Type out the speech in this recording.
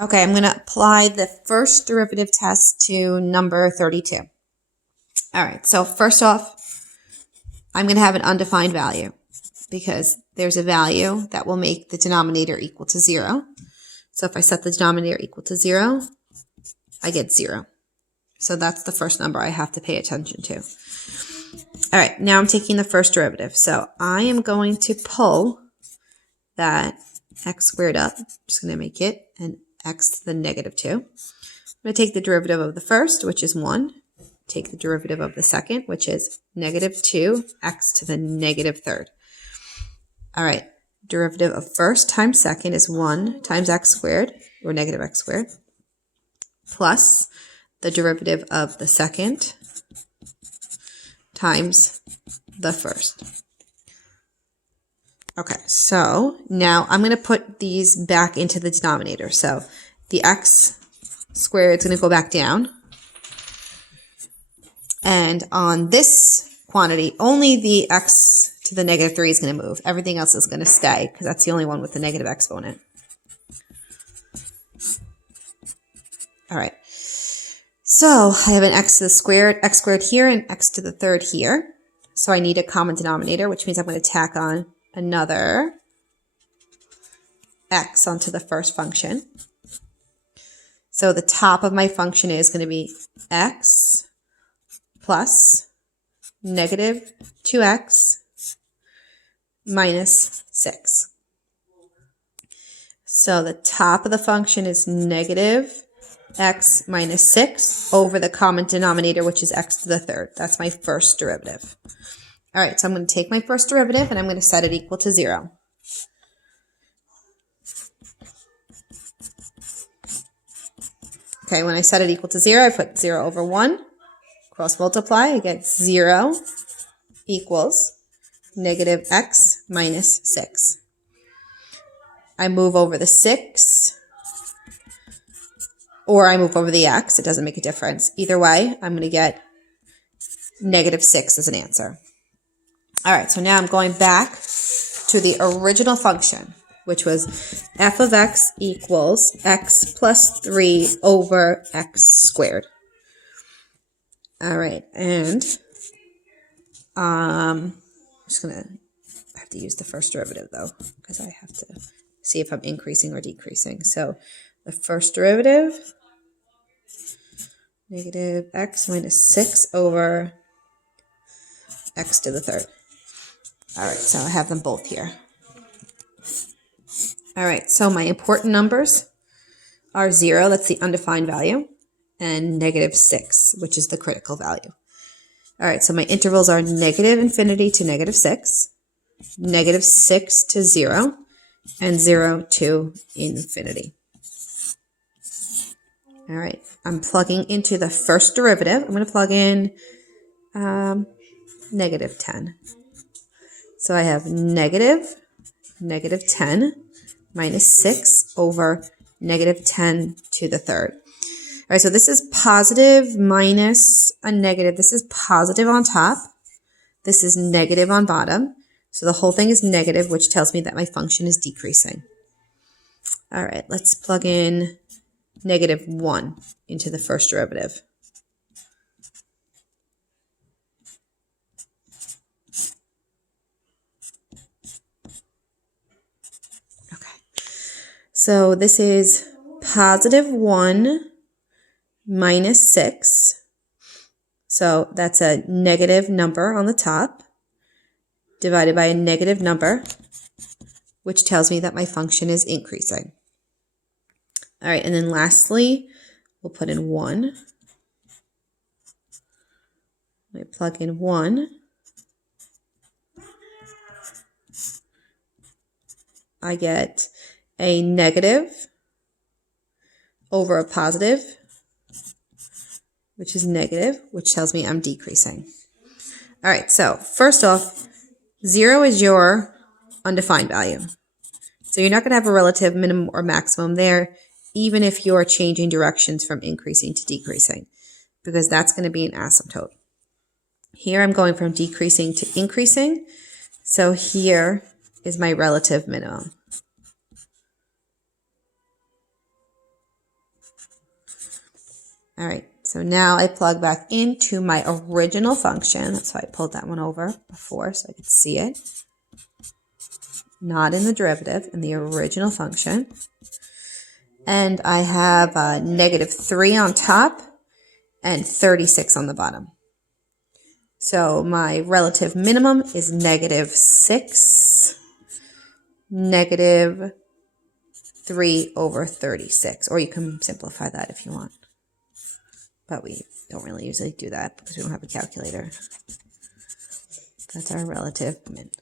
Okay, I'm going to apply the first derivative test to number 32. All right, so first off, I'm going to have an undefined value because there's a value that will make the denominator equal to 0. So if I set the denominator equal to 0, I get 0. So that's the first number I have to pay attention to. All right, now I'm taking the first derivative. So I am going to pull that x squared up. I'm just going to make it an x to the negative 2. I'm going to take the derivative of the first, which is 1. Take the derivative of the second, which is negative 2x to the negative third. All right, derivative of first times second is 1 times x squared, or negative x squared, plus the derivative of the second times the first. Okay, so now I'm going to put these back into the denominator. So the x squared is going to go back down. And on this quantity, only the x to the negative 3 is going to move. Everything else is going to stay because that's the only one with the negative exponent. All right. So I have an x squared here, and x to the third here. So I need a common denominator, which means I'm going to tack on another x onto the first function. So the top of my function is going to be x plus negative 2x minus 6. So the top of the function is negative x minus 6 over the common denominator, which is x to the third. That's my first derivative. All right, so I'm going to take my first derivative and I'm going to set it equal to 0. Okay, when I set it equal to 0, I put 0 over 1. Cross multiply, I get 0 equals negative x minus 6. I move over the 6, or I move over the x. It doesn't make a difference. Either way, I'm going to get negative 6 as an answer. All right, so now I'm going back to the original function, which was f of x equals x plus 3 over x squared. All right, and I'm just going to have to use the first derivative, though, because I have to see if I'm increasing or decreasing. So the first derivative, negative x minus 6 over x to the third. All right, so I have them both here. All right, so my important numbers are 0, that's the undefined value, and negative 6, which is the critical value. All right, so my intervals are negative infinity to negative 6, negative 6 to 0, and 0 to infinity. All right, I'm plugging into the first derivative. I'm going to plug in negative 10. So I have negative 10 minus 6 over negative 10 to the third. All right, so this is positive minus a negative. This is positive on top. This is negative on bottom. So the whole thing is negative, which tells me that my function is decreasing. All right, let's plug in negative 1 into the first derivative. So this is positive 1 minus 6. So that's a negative number on the top divided by a negative number, which tells me that my function is increasing. All right, and then lastly, we'll put in 1. I plug in 1. I get a negative over a positive, which is negative, which tells me I'm decreasing. All right, so first off, 0 is your undefined value. So you're not going to have a relative minimum or maximum there, even if you're changing directions from increasing to decreasing, because that's going to be an asymptote. Here I'm going from decreasing to increasing, so here is my relative minimum. All right, so now I plug back into my original function. That's why I pulled that one over before so I could see it. Not in the derivative, in the original function. And I have -3 on top and 36 on the bottom. So my relative minimum is -6, -3 over 36. Or you can simplify that if you want. But we don't really usually do that because we don't have a calculator. That's our relative min.